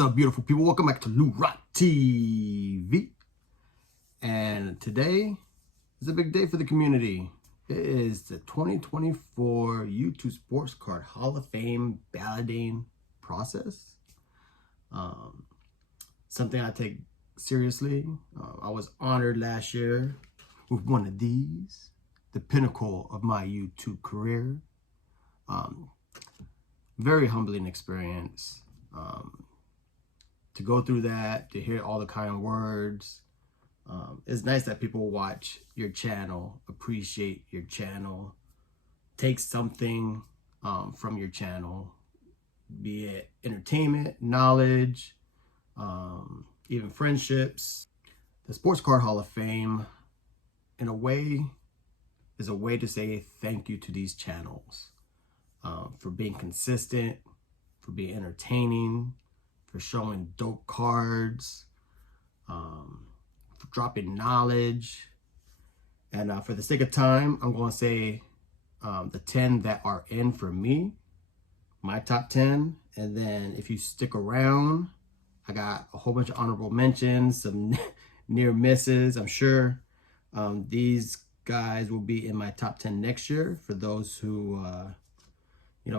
What's up, beautiful people? Welcome back to Lurot TV. And today is a big day for the community. It is the 2024 YouTube Sports Card Hall of Fame balloting process. Something I take seriously. I was honored last year with one of these, the pinnacle of my YouTube career. Very humbling experience. To go through that, to hear all the kind words. It's nice that people watch your channel, appreciate your channel, take something from your channel, be it entertainment, knowledge, even friendships. The Sports Card Hall of Fame, in a way, is a way to say thank you to these channels for being consistent, for being entertaining, for showing dope cards, for dropping knowledge. And for the sake of time, I'm going to say the 10 that are in for me, my top 10. And then if you stick around, I got a whole bunch of honorable mentions, some near misses. I'm sure these guys will be in my top 10 next year for those who,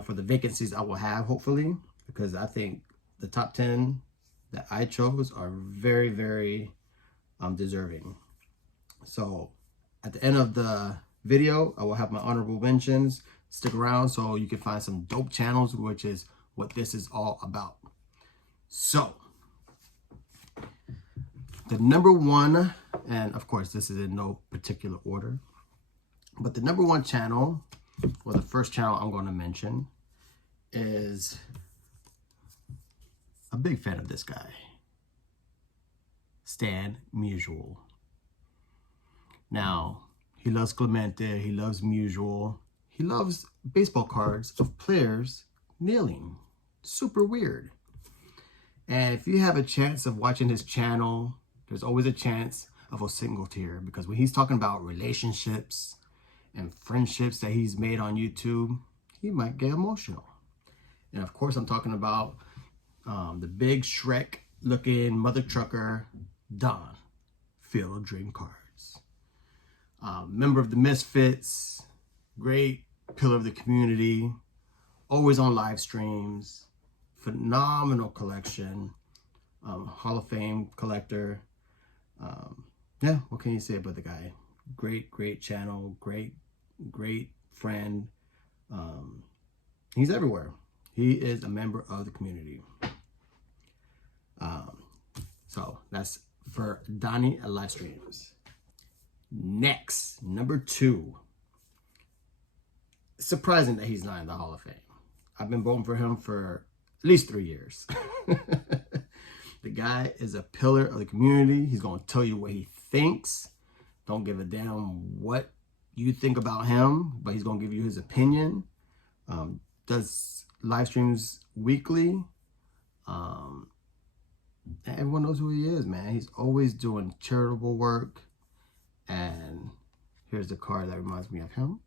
for the vacancies I will have, hopefully, because I think the top 10 that I chose are very, very deserving. So at the end of the video, I will have my honorable mentions. Stick around so you can find some dope channels, which is what this is all about. So the number one, and of course this is in no particular order, but the number one channel, or the first channel I'm going to mention, is a big fan of this guy, Stan Musial. Now, he loves Clemente, he loves Musial, he loves baseball cards of players kneeling. Super weird. And if you have a chance of watching his channel, there's always a chance of a single tear, because when he's talking about relationships and friendships that he's made on YouTube, he might get emotional. And of course, I'm talking about the big Shrek looking mother trucker, Don, Field of Dream Cards. Member of the Misfits, great pillar of the community, always on live streams, phenomenal collection, Hall of Fame collector. Yeah, what can you say about the guy? Great channel, great friend. He's everywhere. He is a member of the community. So that's for Donnie at live streams. Next, number two. It's surprising that he's not in the Hall of Fame. I've been voting for him for at least 3 years. The guy is a pillar of the community. He's going to tell you what he thinks. Don't give a damn what you think about him, but he's going to give you his opinion. Does live streams weekly. Everyone knows who he is, man. He's always doing charitable work. And here's the card that reminds me of him.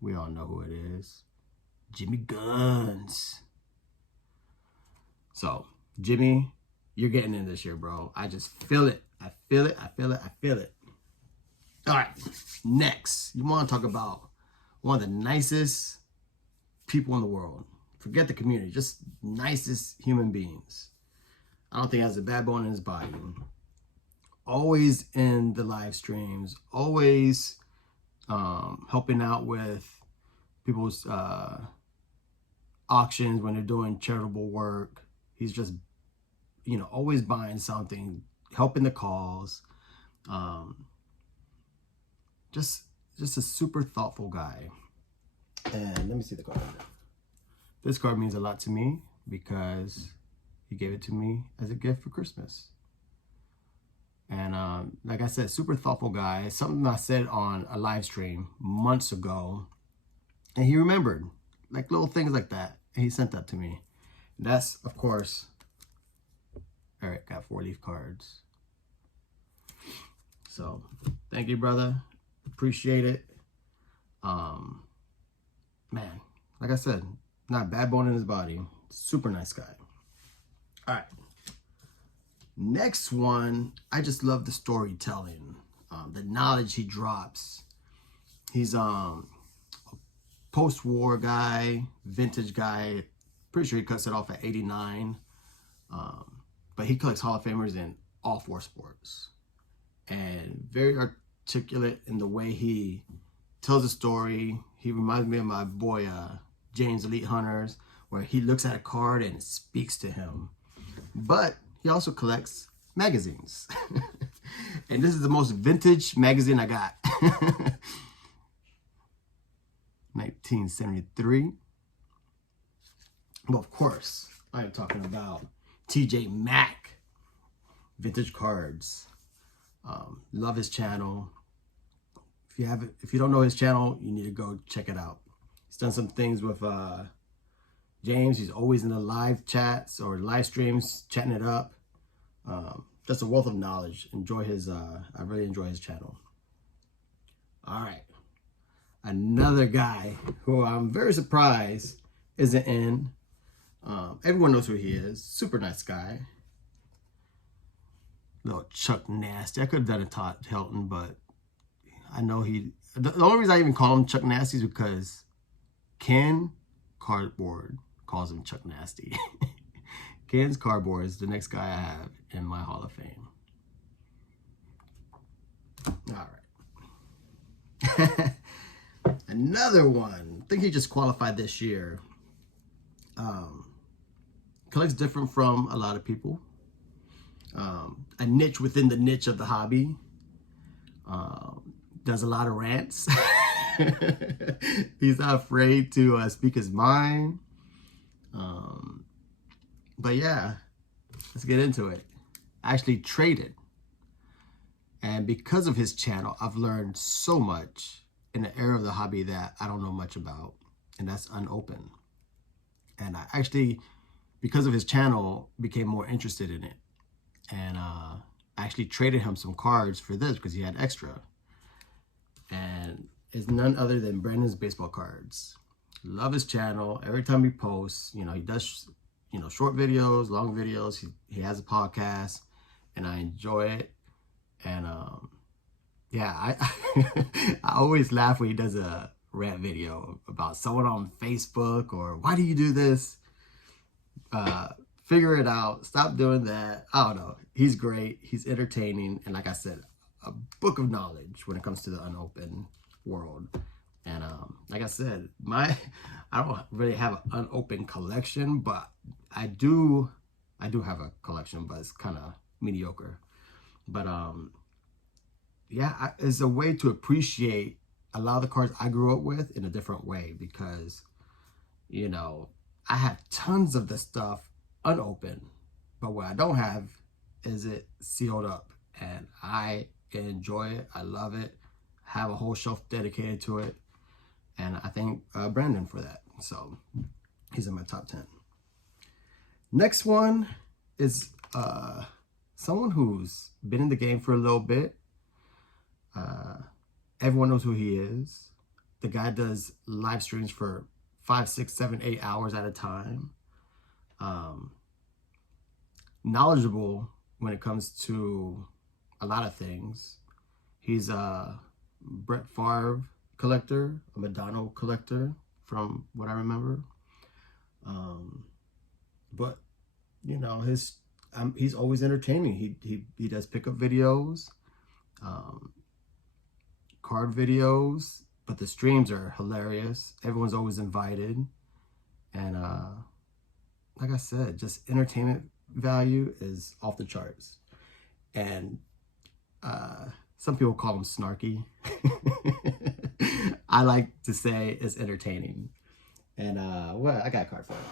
We all know who it is. Jimmy Guns. So, Jimmy, you're getting in this year, bro. I just feel it. I feel it. I feel it. I feel it. All right. Next, you want to talk about one of the nicest people in the world. Forget the community. Just nicest human beings. I don't think he has a bad bone in his body. Always in the live streams. Always helping out with people's auctions when they're doing charitable work. He's just, always buying something, helping the cause. Just a super thoughtful guy. And let me see the card. This card means a lot to me because he gave it to me as a gift for Christmas. And like I said, super thoughtful guy. Something I said on a live stream months ago. And he remembered, like little things like that. And he sent that to me. And that's, of course, Eric got 4-leaf cards. So thank you, brother. Appreciate it. Man, like I said, not a bad bone in his body. Super nice guy. All right. Next one, I just love the storytelling, the knowledge he drops. He's a post-war guy, vintage guy. Pretty sure he cuts it off at 89. But he collects Hall of Famers in all four sports. And very articulate in the way he tells a story. He reminds me of my boy, James Elite Hunters, where he looks at a card and it speaks to him. But he also collects magazines. And this is the most vintage magazine I got. 1973. Well, of course, I am talking about TJ Mack vintage cards. Love his channel. If you don't know his channel, you need to go check it out. He's done some things with James. He's always in the live chats or live streams, chatting it up. Just a wealth of knowledge. Enjoy his. I really enjoy his channel. All right, another guy who I'm very surprised isn't in. Everyone knows who he is. Super nice guy. Little Chuck Nasty. I could have done a Todd Helton, but I know he. The only reason I even call him Chuck Nasty is because Ken Cardboard calls him Chuck Nasty. Ken's Cardboard is the next guy I have in my Hall of Fame. All right. Another one. I think he just qualified this year. Collects different from a lot of people. A niche within the niche of the hobby. Does a lot of rants. He's not afraid to speak his mind. But yeah, let's get into it. I actually traded. And because of his channel, I've learned so much in the area of the hobby that I don't know much about. And that's Unopen. And I actually, because of his channel, became more interested in it. And I actually traded him some cards for this because he had extra. And it's none other than Brandon's baseball cards. Love his channel. Every time he posts, he does, short videos, long videos. He has a podcast, and I enjoy it. And yeah, I always laugh when he does a rant video about someone on Facebook or why do you do this? Figure it out. Stop doing that. I don't know. He's great. He's entertaining. And like I said, a book of knowledge when it comes to the Unopen world. And like I said, I don't really have an Unopen collection, but I do have a collection, but it's kind of mediocre. But yeah, it's a way to appreciate a lot of the cards I grew up with in a different way because, I have tons of the stuff unopened, but what I don't have is it sealed up, and I enjoy it. I love it. Have a whole shelf dedicated to it, and I thank Brandon for that. So he's in my top 10. Next one is someone who's been in the game for a little bit. Everyone knows who he is. The guy does live streams for 5, 6, 7, 8 hours at a time. Knowledgeable when it comes to a lot of things. He's a Brett Favre collector, a Madonna collector, from what I remember. But he's always entertaining. He does pickup videos, card videos, but the streams are hilarious. Everyone's always invited, and like I said, just entertainment value is off the charts. And some people call him snarky. I like to say it's entertaining. And well, I got a card for him.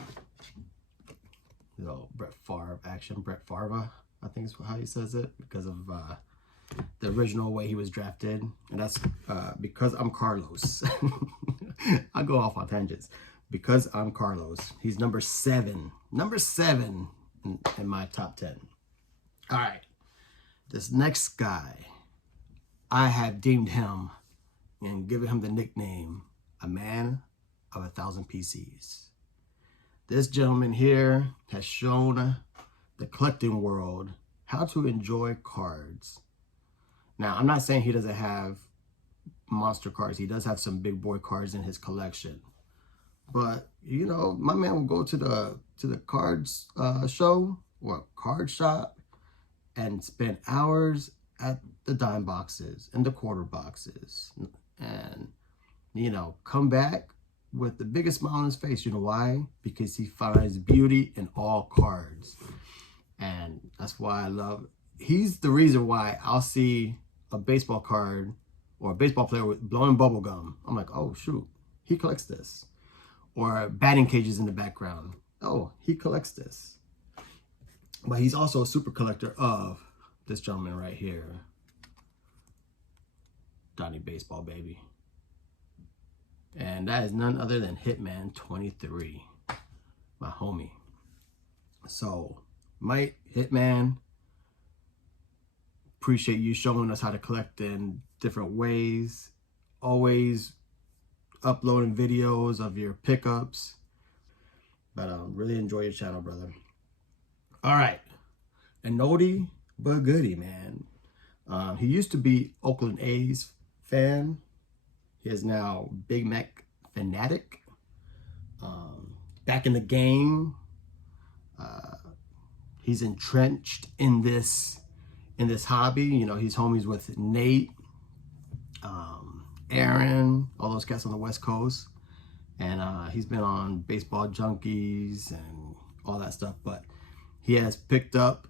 Little Brett Favre action. Brett Favre, I think is how he says it, because of the original way he was drafted. And that's because I'm Carlos. I go off on tangents. Because I'm Carlos. He's number 7. Number 7 in my top 10. All right. This next guy, I have deemed him and given him the nickname, a man of 1,000 PCs. This gentleman here has shown the collecting world, how to enjoy cards. Now, I'm not saying he doesn't have monster cards. He does have some big boy cards in his collection. But, you know, my man will go to the cards show or card shop and spend hours at the dime boxes and the quarter boxes and, you know, come back with the biggest smile on his face. You know why? Because he finds beauty in all cards. And that's why I love, he's the reason why I'll see a baseball card or a baseball player with blowing bubble gum. I'm like, oh shoot, he collects this. Or batting cages in the background. Oh, he collects this. But he's also a super collector of this gentleman right here. Donnie Baseball, baby. And that is none other than Hitman 23, my homie. So, Mike, Hitman, appreciate you showing us how to collect in different ways. Always uploading videos of your pickups. But really enjoy your channel, brother. All right. And Nody but goody, man. He used to be Oakland A's fan. He is now Big Mac fanatic. Back in the game. He's entrenched in this hobby. You know, he's homies with Nate, Aaron, all those cats on the West Coast. And he's been on Baseball Junkies and all that stuff. But he has picked up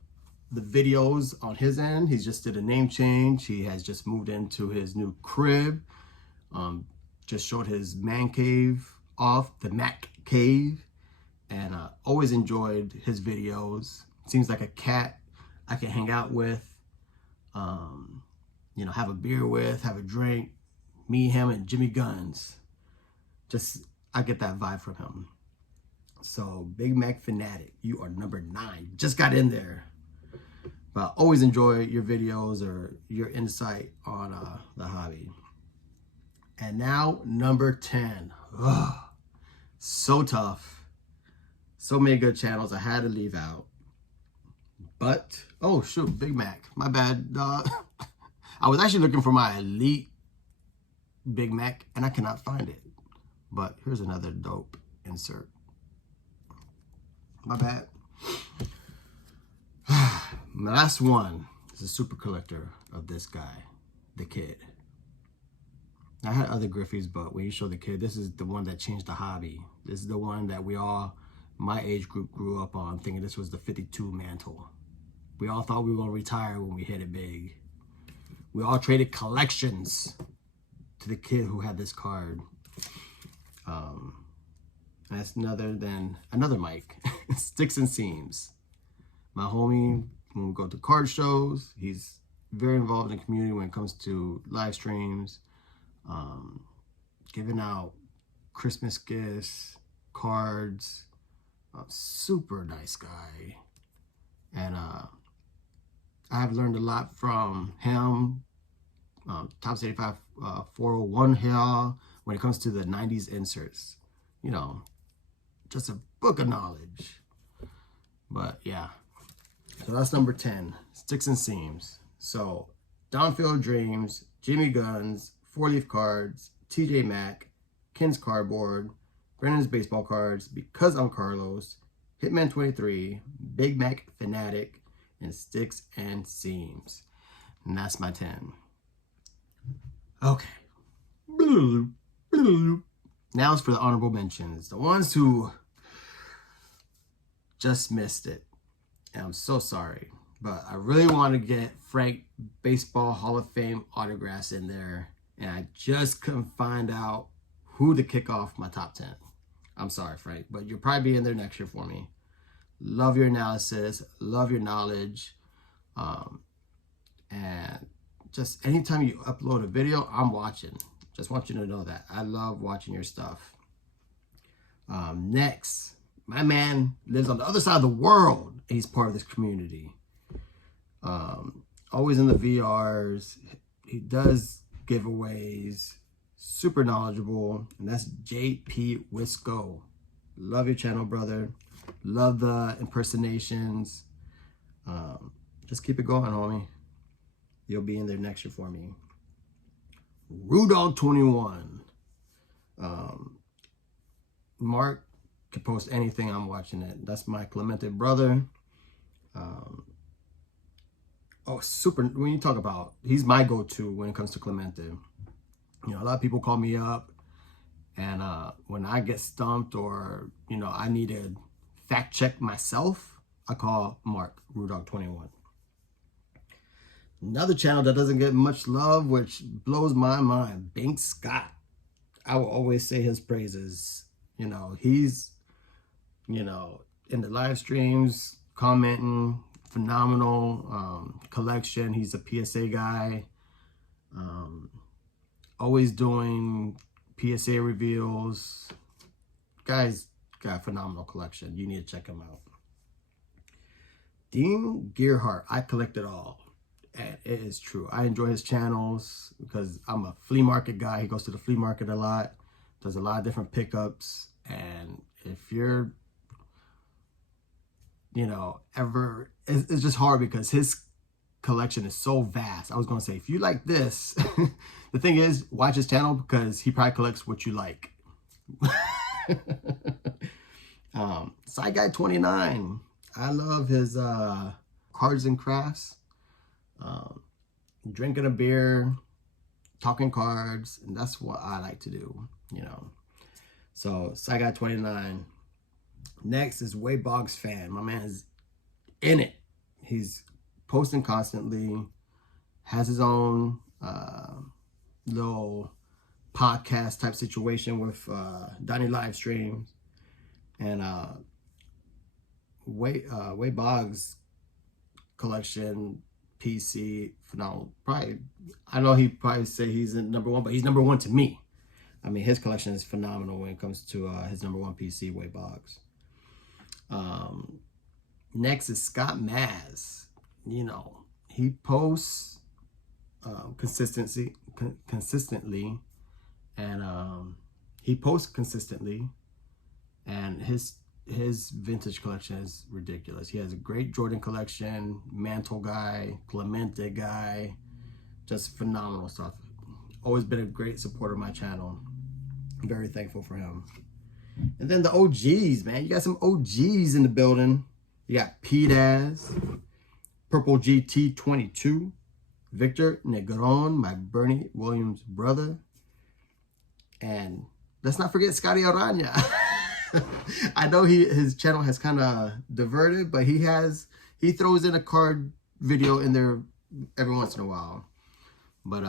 the videos on his end. He's just did a name change. He has just moved into his new crib. Just showed his man cave off, the Mack cave. And always enjoyed his videos. Seems like a cat I can hang out with. You know, have a beer with, have a drink. Me, him, and Jimmy Guns. Just, I get that vibe from him. So, Big Mac fanatic, you are number 9. Just got in there. But always enjoy your videos or your insight on the hobby. And now, number 10. Ugh, so tough. So many good channels I had to leave out. But, oh shoot, Big Mac. My bad. I was actually looking for my elite Big Mac and I cannot find it. But here's another dope insert. My bad. My last one is a super collector of this guy, the kid. I had other Griffies, but when you show the kid, this is the one that changed the hobby. This is the one that we all, my age group, grew up on, thinking this was the 52 mantle. We all thought we were going to retire when we hit it big. We all traded collections to the kid who had this card. That's another Mike. Sticks and Seams. My homie, when we go to card shows, he's very involved in the community when it comes to live streams, giving out Christmas gifts, cards. Super nice guy. And I have learned a lot from him. Top 85 401 here when it comes to the 90s inserts. You know, just a book of knowledge. But yeah, so that's number 10, Sticks and Seams. So Downfield Dreams, Jimmy Guns, 4-leaf cards, TJ Mack, Ken's Cardboard, Brennan's Baseball Cards, Because I'm Carlos, Hitman 23, Big Mac Fanatic, and Sticks and Seams. And that's my 10. Okay. Now it's for the honorable mentions. The ones who just missed it. And I'm so sorry. But I really want to get Frank Baseball Hall of Fame autographs in there. And I just couldn't find out who to kick off my top 10. I'm sorry, Frank. But you'll probably be in there next year for me. Love your analysis. Love your knowledge. And just anytime you upload a video, I'm watching. Just want you to know that. I love watching your stuff. Next, my man lives on the other side of the world. And he's part of this community. Always in the VRs. He does giveaways. Super knowledgeable. And that's JP Wisco. Love your channel, brother. Love the impersonations. Just keep it going, homie. You'll be in there next year for me. Rudog21. Mark can post anything, I'm watching it. That's my Clemente brother. Oh, super. When you talk about, he's my go-to when it comes to Clemente. You know, a lot of people call me up, and when I get stumped or, you know, I need to fact check myself, I call Mark, Rudog21. Another channel that doesn't get much love, which blows my mind, Bink Scott. I will always say his praises. You know, he's, you know, in the live streams, commenting, phenomenal collection. He's a PSA guy. Always doing PSA reveals. Guy's got a phenomenal collection. You need to check him out. Dean Gearhart, I collect it all. And it is true. I enjoy his channels because I'm a flea market guy. He goes to the flea market a lot, does a lot of different pickups. And if you're, you know, ever, it's just hard because his collection is so vast. I was going to say, if you like this, the thing is, watch his channel because he probably collects what you like. Side Guy 29. I love his cards and crafts. Drinking a beer, talking cards, and that's what I like to do, you know. So, Side Guy 29. Next is Way Boggs Fan. My man is in it. He's posting constantly, has his own little podcast type situation with Donnie Livestream. And Way Boggs collection, PC, phenomenal. Probably, I know he probably say he's in #1, but he's #1 to me. I mean, his collection is phenomenal when it comes to his #1 PC, Way Boggs. Next is Scott Maz. You know, he posts consistently, and he posts consistently, and his vintage collection is ridiculous. He has a great Jordan collection, Mantle guy, Clemente guy, just phenomenal stuff. Always been a great supporter of my channel. I'm very thankful for him. And then the OGs, man. You got some OGs in the building. You got P-Daz, Purple GT22, Victor Negron, my Bernie Williams brother. And let's not forget Scotty Arana. I know his channel has kind of diverted, but he throws in a card video in there every once in a while. But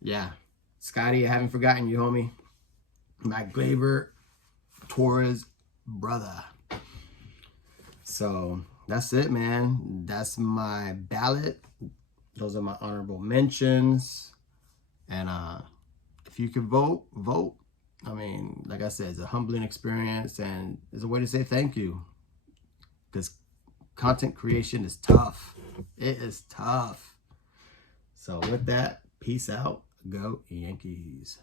yeah, Scotty, I haven't forgotten you, homie. Mack Glaber Torres brother. So that's it, man. That's my ballot. Those are my honorable mentions. And if you can vote, vote. I mean, like I said, it's a humbling experience, and it's a way to say thank you. Because content creation is tough. It is tough. So with that, peace out. Go Yankees.